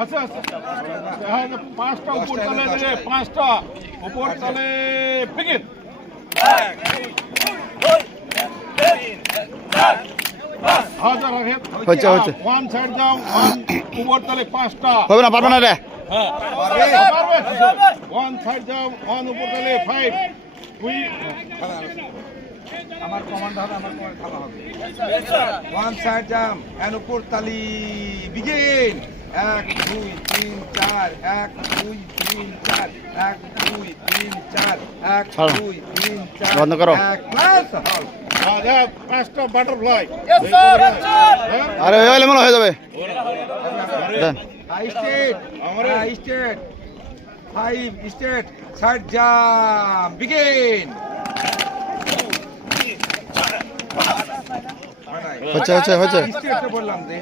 আচ্ছা আচ্ছা। পাঁচটা উপর তলে দিলে পাঁচটা। উপর তলে পিকিট হচ্ছে, হচ্ছে। ওয়ান সাইড যাও ওয়ান উপর তলে পাঁচটা। হবে না পারবে না রে? হ্যাঁ। ওয়ান সাইড যাও ওয়ান উপর তলে ফাইভ দুই আমার কমান্ড হবে আমার কমান্ড খেলা হবে। ওয়ান সাইড জাম এন্ড উপর তালি বিগিন এক দুই তিন চার এক দুই তিন চার এক দুই তিন চার এক দুই তিন চার বন্ধ করো। পাঁচটা বাটারফ্লাই আরে হয়ে গেলে মনে হয়ে যাবে। হাই স্টেট আমারে- high state five state side jam begin হচ্ছে হচ্ছে হচ্ছে। স্টেট বললাম যে।